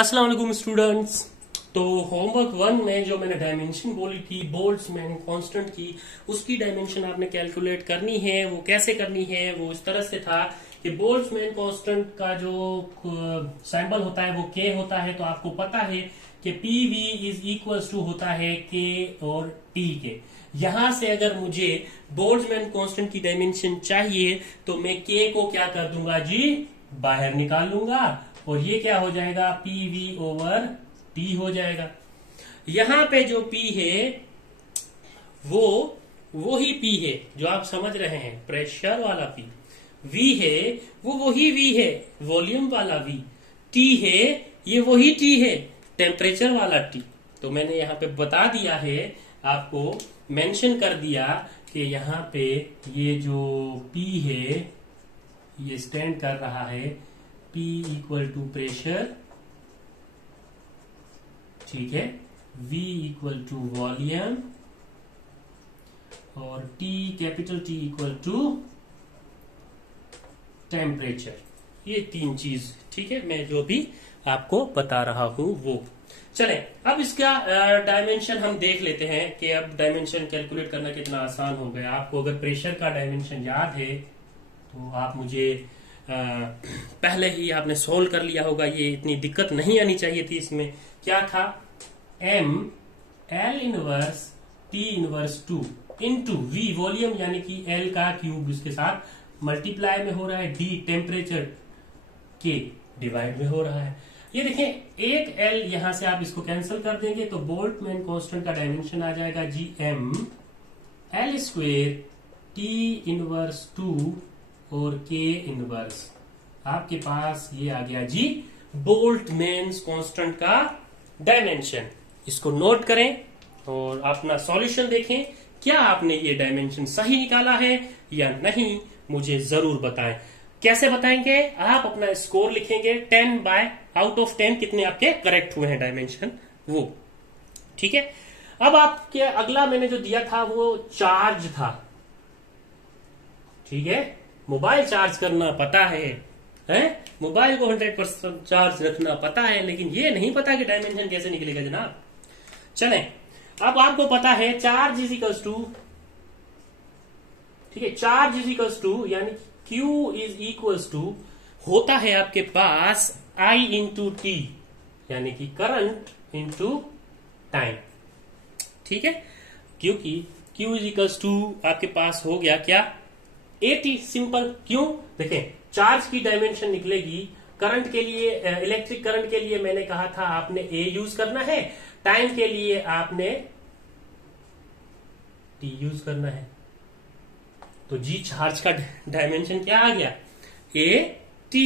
अस्सलाम वालेकुम स्टूडेंट्स। तो होमवर्क 1 में जो मैंने डायमेंशन बोली थी बोल्ट्जमैन कांस्टेंट की, उसकी डायमेंशन आपने कैलकुलेट करनी है। वो कैसे करनी है, वो इस तरह से था कि बोल्ट्जमैन कांस्टेंट का जो सिंबल होता है वो के होता है। तो आपको पता है कि P V is equals to होता है के और टी के। यहां से अगर मुझे बोल्ट्जमैन कांस्टेंट की डायमेंशन चाहिए तो मैं के को क्या कर दूंगा जी, बाहर निकाल लूंगा और ये क्या हो जाएगा, पी वी ओवर टी हो जाएगा। यहां पे जो पी है वो ही पी है जो आप समझ रहे हैं, प्रेशर वाला पी। वी है वो वही वी है, वॉल्यूम वाला वी। टी है ये वही टी है, टेम्परेचर वाला टी। तो मैंने यहाँ पे बता दिया है, आपको मेंशन कर दिया कि यहाँ पे ये जो पी है ये स्टैंड कर रहा है P इक्वल टू प्रेशर, ठीक है, V इक्वल टू वॉल्यूम और T capital T equal to temperature. ये तीन चीज, ठीक है, मैं जो भी आपको बता रहा हूं वो। चले अब इसका डायमेंशन हम देख लेते हैं कि अब डायमेंशन कैलकुलेट करना कितना आसान हो गया। आपको अगर प्रेशर का डायमेंशन याद है तो आप मुझे पहले ही आपने सोल्व कर लिया होगा, ये इतनी दिक्कत नहीं आनी चाहिए थी। इसमें क्या था, m L inverse T inverse 2 into V volume यानी कि L का क्यूब, इसके साथ मल्टीप्लाई में हो रहा है, D टेम्परेचर के डिवाइड में हो रहा है। ये देखें एक L यहां से आप इसको कैंसिल कर देंगे तो बोल्ट्जमैन कांस्टेंट का डायमेंशन आ जाएगा जी m L square T inverse 2 और के इनवर्स। आपके पास ये आ गया जी बोल्ट्जमैन कांस्टेंट का डायमेंशन। इसको नोट करें और अपना सॉल्यूशन देखें, क्या आपने ये डायमेंशन सही निकाला है या नहीं, मुझे जरूर बताएं। कैसे बताएंगे, आप अपना स्कोर लिखेंगे 10 बाय आउट ऑफ 10 कितने आपके करेक्ट हुए हैं डायमेंशन वो, ठीक है। अब आपके अगला मैंने जो दिया था वो चार्ज था, ठीक है। मोबाइल चार्ज करना पता है, मोबाइल को 100% चार्ज रखना पता है, लेकिन ये नहीं पता कि डायमेंशन कैसे निकलेगा जनाब। चलें, अब आपको पता है चार्ज इज इक्वल्स टू, ठीक है, चार्ज इज इक्वल्स टू यानी Q इज इक्वल्स टू होता है आपके पास I इंटू टी यानी कि करंट इंटू टाइम, ठीक है। क्योंकि Q इज इक्वल्स टू आपके पास हो गया क्या, AT। सिंपल, क्यों, देखें चार्ज की डायमेंशन निकलेगी। करंट के लिए, इलेक्ट्रिक करंट के लिए मैंने कहा था आपने A यूज करना है, टाइम के लिए आपने T यूज करना है। तो जी चार्ज का डायमेंशन क्या आ गया, AT।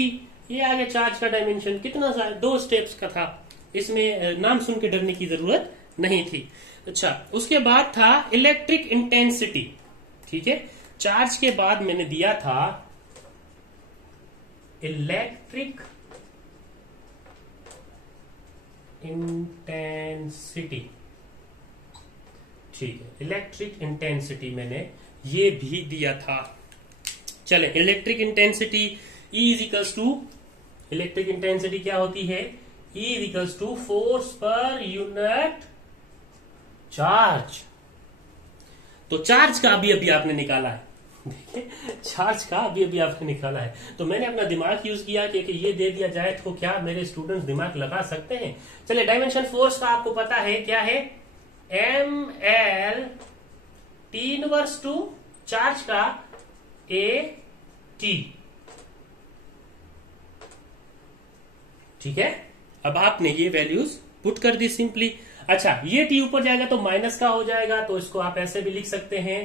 ये आ गया चार्ज का डायमेंशन। कितना सा, 2 स्टेप्स का था, इसमें नाम सुन के डरने की जरूरत नहीं थी। अच्छा, उसके बाद था इलेक्ट्रिक इंटेंसिटी, ठीक है। चार्ज के बाद मैंने दिया था इलेक्ट्रिक इंटेंसिटी, ठीक है, इलेक्ट्रिक इंटेंसिटी मैंने ये भी दिया था। चले, electric intensity E is equals to, electric intensity क्या होती है, E is equals to force per unit charge. तो चार्ज का अभी आपने निकाला है, देखिए चार्ज का अभी आपने निकाला है। तो मैंने अपना दिमाग यूज किया कि ये दे दिया जाए तो क्या मेरे स्टूडेंट्स दिमाग लगा सकते हैं। चलिए, डायमेंशन फोर्स का आपको पता है क्या है, ML T inverse to charge का AT, ठीक है। अब आपने ये वैल्यूज पुट कर दी सिंपली। अच्छा, ये T ऊपर जाएगा तो माइनस का हो जाएगा, तो इसको आप ऐसे भी लिख सकते हैं,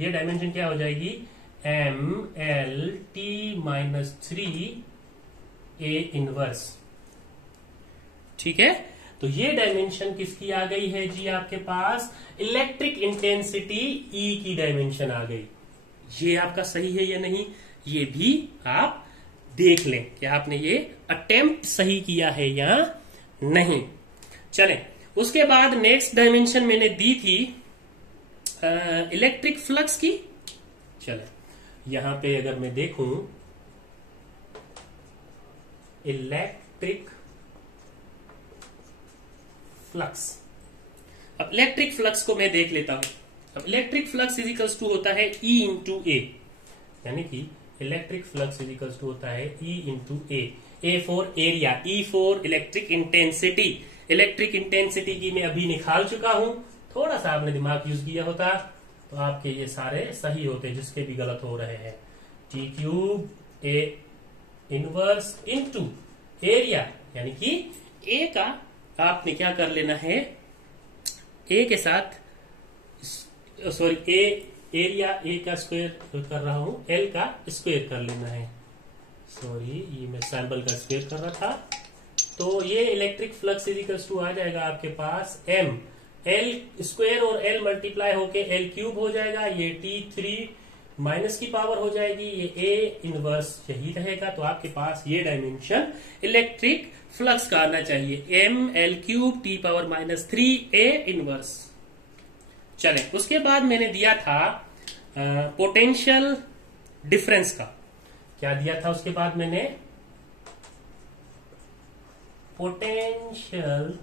ये डायमेंशन क्या हो जाएगी, ML T minus 3 A inverse, ठीक है। तो ये डायमेंशन किसकी आ गई है जी, आपके पास इलेक्ट्रिक इंटेंसिटी E की डायमेंशन आ गई। ये आपका सही है या नहीं, ये भी आप देख लें कि आपने ये अटेम्प्ट सही किया है या नहीं। चलें, उसके बाद नेक्स्ट डायमेंशन मैंने दी थी इलेक्ट्रिक फ्लक्स की। चलें, यहां पे अगर मैं देखूं इलेक्ट्रिक फ्लक्स। अब इलेक्ट्रिक फ्लक्स को मैं देख लेता हूं। अब इलेक्ट्रिक फ्लक्स इजिकल्स टू होता है E इंटू ए, यानी कि इलेक्ट्रिक फ्लक्स इजिकल्स टू होता है E into A for area, E for electric intensity. Electric intensity की मैं अभी निकाल चुका हूं, थोड़ा सा आपने दिमाग यूज किया होता तो आपके ये सारे सही होते, जिसके भी गलत हो रहे हैं। टी क्यूब ए इनवर्स इंटू एरिया, यानी कि ए का आपने क्या कर लेना है, ए के साथ सॉरी एरिया ए का स्क्वायर कर रहा हूं, एल का स्क्वायर कर लेना है। सॉरी ये मैं सैंपल का स्क्वायर कर रहा था। तो ये इलेक्ट्रिक फ्लक्स इजिकल्स टू आ जाएगा आपके पास एम, एल स्क्वायर और एल मल्टीप्लाई होके एल क्यूब हो जाएगा, ये T3 माइनस की पावर हो जाएगी, ये ए इनवर्स यही रहेगा। तो आपके पास ये डायमेंशन इलेक्ट्रिक फ्लक्स का आना चाहिए, M L cube T power -3 A inverse. चले, उसके बाद मैंने दिया था पोटेंशियल डिफरेंस का। क्या दिया था उसके बाद मैंने, पोटेंशियल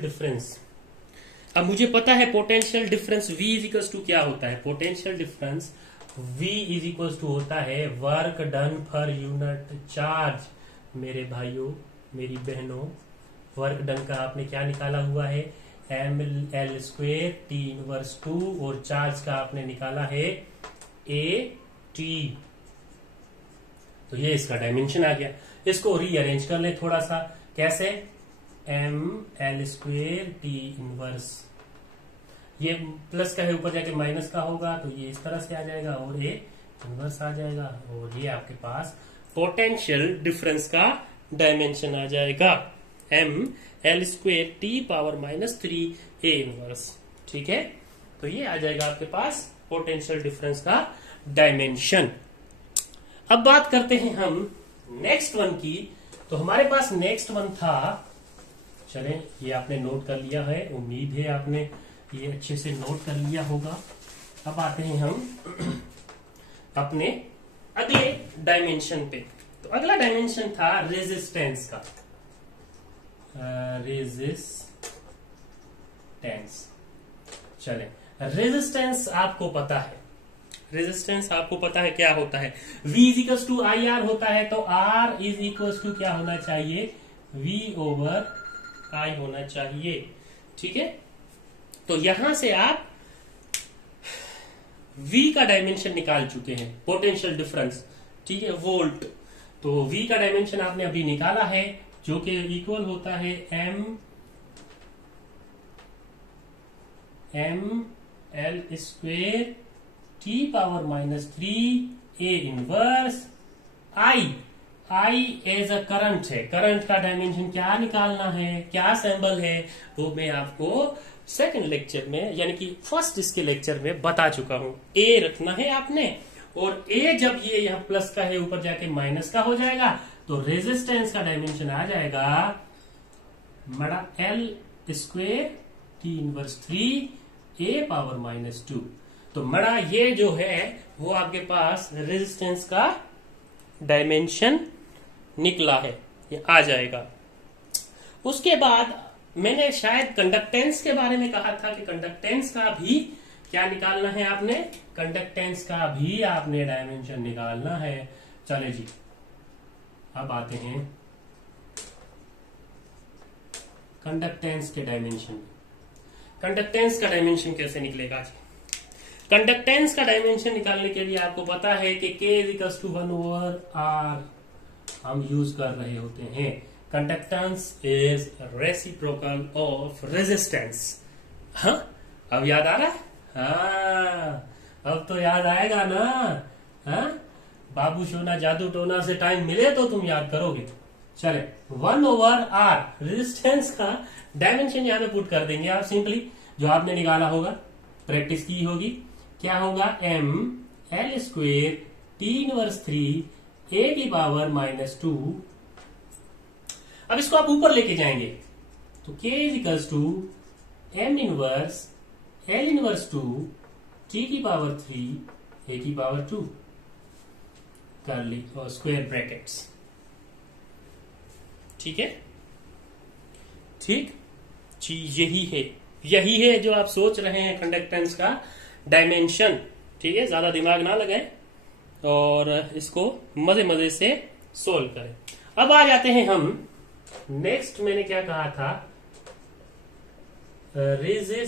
डिफरेंस। अब मुझे पता है potential difference V is equals to क्या होता है। Potential difference V is equals to होता है work done per unit charge. मेरे भाइयों मेरी बहनों, वर्क डन का आपने क्या निकाला हुआ है, M L square T inverse 2, और चार्ज का आपने निकाला है A T। तो ये इसका डायमेंशन आ गया। इसको रीअरेंज कर ले थोड़ा सा, कैसे, M L square T inverse, ये प्लस का है ऊपर जाके माइनस का होगा तो ये इस तरह से आ जाएगा और ये इनवर्स आ जाएगा, और ये आपके पास पोटेंशियल डिफरेंस का डायमेंशन आ जाएगा, M L square T power -3 A inverse. ठीक है, तो ये आ जाएगा आपके पास पोटेंशियल डिफरेंस का डायमेंशन। अब बात करते हैं हम नेक्स्ट वन की। तो हमारे पास नेक्स्ट वन था, चलें ये आपने नोट कर लिया है, उम्मीद है आपने ये अच्छे से नोट कर लिया होगा। अब आते हैं हम अपने अगले डायमेंशन पे। तो अगला डायमेंशन था रेजिस्टेंस का, रेजिस्टेंस। चले, रेजिस्टेंस आपको पता है, रेजिस्टेंस आपको पता है क्या होता है, V is equals to I R होता है। तो R इज इक्वल्स टू क्या होना चाहिए, V ओवर I होना चाहिए। ठीक है, तो यहां से आप V का डायमेंशन निकाल चुके हैं, पोटेंशियल डिफरेंस। ठीक है, वोल्ट। तो V का डायमेंशन आपने अभी निकाला है, जो कि इक्वल होता है M L square T power -3 A inverse I as a current है। करंट का डायमेंशन क्या निकालना है, क्या सिंबल है, वो मैं आपको सेकंड लेक्चर में यानी कि फर्स्ट इसके लेक्चर में बता चुका हूं। ए रखना है आपने, और ए जब ये यहाँ प्लस का है ऊपर जाके माइनस का हो जाएगा तो रेजिस्टेंस का डायमेंशन आ जाएगा बड़ा L square T inverse 3 A power -2। तो बड़ा ये जो है वो आपके पास रेजिस्टेंस का डायमेंशन निकला है, ये आ जाएगा। उसके बाद मैंने शायद कंडक्टेंस के बारे में कहा था कि कंडक्टेंस का भी क्या निकालना है आपने, कंडक्टेंस का भी आपने डायमेंशन निकालना है। चले जी, अब आते हैं कंडक्टेंस के डायमेंशन। कंडक्टेंस का डायमेंशन कैसे निकलेगा जी? कंडक्टेंस का डायमेंशन निकालने के लिए आपको पता है कि K इक्वल्स टू 1/R हम यूज कर रहे होते हैं। Conductance is reciprocal of resistance. हाँ, अब याद आ रहा है? हाँ, अब तो याद आएगा ना। हाँ, बाबू सोना जादू टोना से टाइम मिले तो तुम याद करोगे। चले, 1/R रेजिस्टेंस का डायमेंशन यहाँ पे पुट कर देंगे आप सिंपली, जो आपने निकाला होगा, प्रैक्टिस की होगी। क्या होगा, M L square T inverse 3 A की पावर -2। अब इसको आप ऊपर लेके जाएंगे तो K is equals to M inverse L inverse 2 T की पावर 3 ए की पावर 2 कर ली और स्क्वायर ब्रैकेट्स। ठीक है, ठीक जी, यही है जो आप सोच रहे हैं कंडक्टेंस का डायमेंशन। ठीक है, ज्यादा दिमाग ना लगाएं और इसको मजे मजे से सोल्व करें। अब आ जाते हैं हम नेक्स्ट, मैंने क्या कहा था, रेजिस्टिविटी।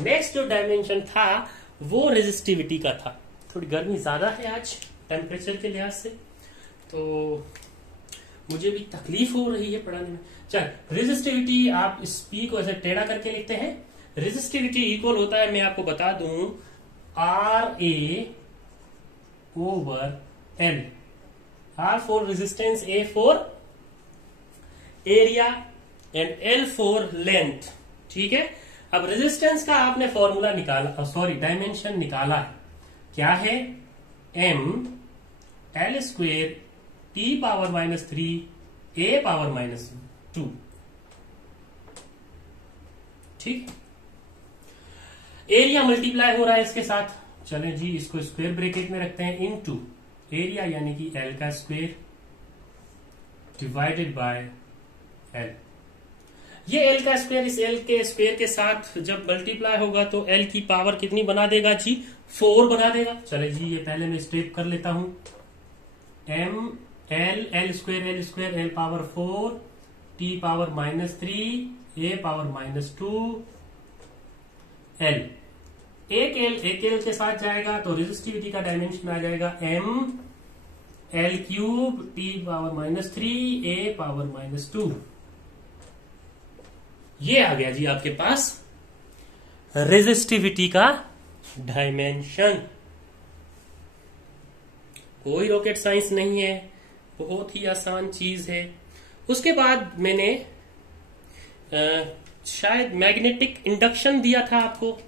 नेक्स्ट जो डायमेंशन था वो रेजिस्टिविटी का था। थोड़ी गर्मी ज्यादा है आज टेम्परेचर के लिहाज से, तो मुझे भी तकलीफ हो रही है पढ़ाने में। चल, रेजिस्टिविटी आप इस पी को ऐसे टेढ़ा करके लिखते हैं। रेजिस्टिविटी इक्वल होता है, मैं आपको बता दूं, R A over L. R for resistance, A for area and L for length. ठीक है, अब रेजिस्टेंस का आपने फॉर्मूला निकाला, सॉरी डायमेंशन निकाला है, क्या है, M L square T power -3 A power -2। ठीक, एरिया मल्टीप्लाई हो रहा है इसके साथ, चलें जी इसको स्क्वायर ब्रैकेट में रखते हैं, इनटू एरिया यानी कि एल का स्क्वायर डिवाइडेड बाय एल। ये एल का स्क्वायर इस एल के स्क्वायर के साथ जब मल्टीप्लाई होगा तो एल की पावर कितनी बना देगा जी, 4 बना देगा। चले जी, ये पहले मैं स्टेप कर लेता हूं, M L square L power 4 T power -3 A power -2 L. एक एल के साथ जाएगा तो रेजिस्टिविटी का डायमेंशन आ जाएगा M L cube T power -3 A power -2। ये आ गया जी आपके पास रेजिस्टिविटी का डायमेंशन। कोई रॉकेट साइंस नहीं है, बहुत ही आसान चीज है। उसके बाद मैंने शायद मैग्नेटिक इंडक्शन दिया था आपको,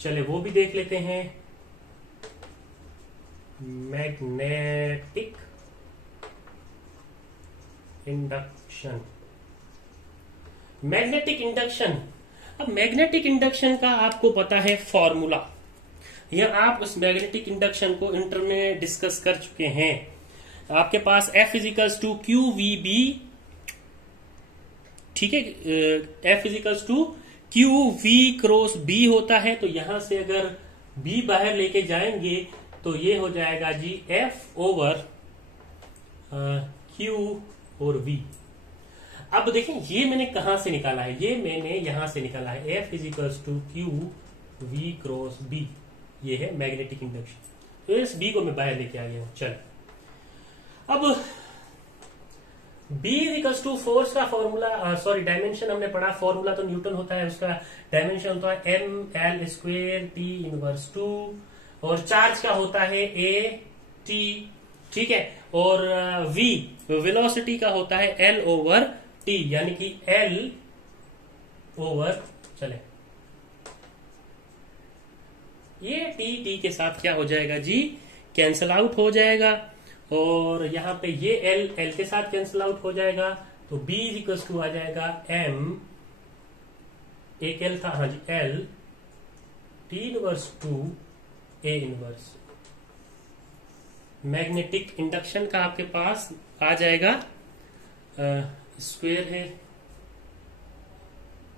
चले वो भी देख लेते हैं। Magnetic induction, magnetic induction. अब मैग्नेटिक इंडक्शन का आपको पता है फॉर्मूला, या आप उस मैग्नेटिक इंडक्शन को इंटर में डिस्कस कर चुके हैं। आपके पास F is equals to Q V B, ठीक है, F is equals to Q V cross B होता है, तो यहां से अगर B बाहर लेके जाएंगे तो ये हो जाएगा जी F ओवर Q और V। अब देखें ये मैंने कहां से निकाला है, ये मैंने यहां से निकाला है, F is equals to Q V cross B, ये है मैग्नेटिक इंडक्शन। तो इस B को मैं बाहर लेके आ गया हूं। चल, अब B इक्वल्स टू फोर्स का फॉर्मूला, सॉरी डायमेंशन हमने पढ़ा, फॉर्मूला तो न्यूटन होता है, उसका डायमेंशन होता है M L square T inverse 2, और चार्ज का होता है ए टी, ठीक है, और V वेलोसिटी का होता है एल ओवर टी, यानी कि एल ओवर, चले ये टी के साथ क्या हो जाएगा जी, कैंसल आउट हो जाएगा, और यहां पे ये एल के साथ कैंसिल आउट हो जाएगा, तो B इक्वल टू आ जाएगा M, एक एल था, हाँ जी, L T inverse 2 A inverse. Magnetic induction का आपके पास आ जाएगा, स्क्वायर है,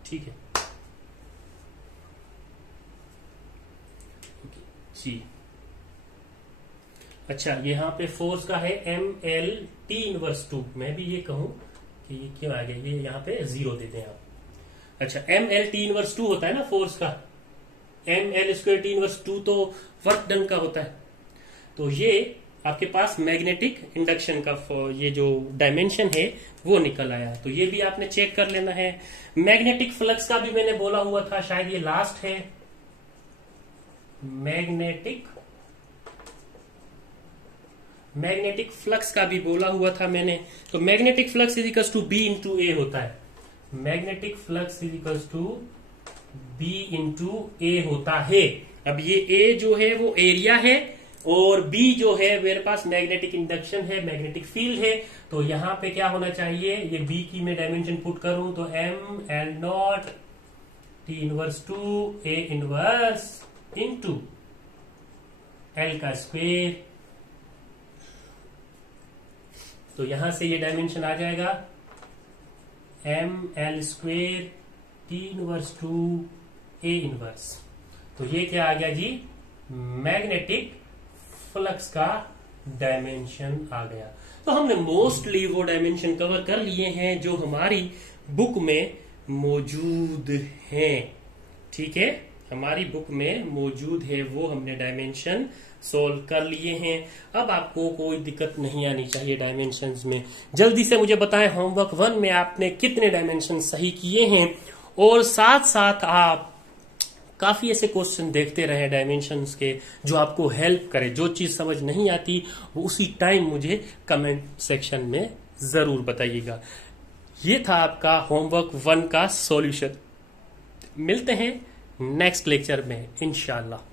ठीक है जी। अच्छा, यहाँ पे फोर्स का है एम एल टी इनवर्स 2, मैं भी ये कहूं कि ये क्यों आ गया, ये यहाँ पे 0 देते हैं आप। अच्छा, एम एल टी इनवर्स 2 होता है ना फोर्स का, M L square T inverse 2 तो वर्क डन का होता है। तो ये आपके पास मैग्नेटिक इंडक्शन का ये जो डायमेंशन है वो निकल आया, तो ये भी आपने चेक कर लेना है। मैग्नेटिक फ्लक्स का भी मैंने बोला हुआ था, शायद ये लास्ट है, मैग्नेटिक फ्लक्स का भी बोला हुआ था मैंने। तो magnetic flux equals to B into A होता है, magnetic flux equals to B into A होता है। अब ये ए जो है वो एरिया है, और बी जो है मेरे पास मैग्नेटिक इंडक्शन है, मैग्नेटिक फील्ड है। तो यहां पे क्या होना चाहिए, ये बी की मैं डायमेंशन पुट करूं तो M L not T inverse 2 A inverse into L का स्क्वेयर तो यहां से ये डायमेंशन आ जाएगा ml² T inverse two A inverse. तो ये क्या आ गया जी, मैग्नेटिक फ्लक्स का डायमेंशन आ गया। तो हमने मोस्टली वो डायमेंशन कवर कर लिए हैं जो हमारी बुक में मौजूद हैं। ठीक है, हमारी बुक में मौजूद है वो हमने डायमेंशन सोल्व कर लिए हैं। अब आपको कोई दिक्कत नहीं आनी चाहिए डायमेंशंस में। जल्दी से मुझे बताएं होमवर्क 1 में आपने कितने डायमेंशन सही किए हैं, और साथ साथ आप काफी ऐसे क्वेश्चन देखते रहे डायमेंशंस के जो आपको हेल्प करे। जो चीज समझ नहीं आती वो उसी टाइम मुझे कमेंट सेक्शन में जरूर बताइएगा। ये था आपका होमवर्क 1 का सॉल्यूशन। मिलते हैं नेक्स्ट लेक्चर में इंशाल्लाह।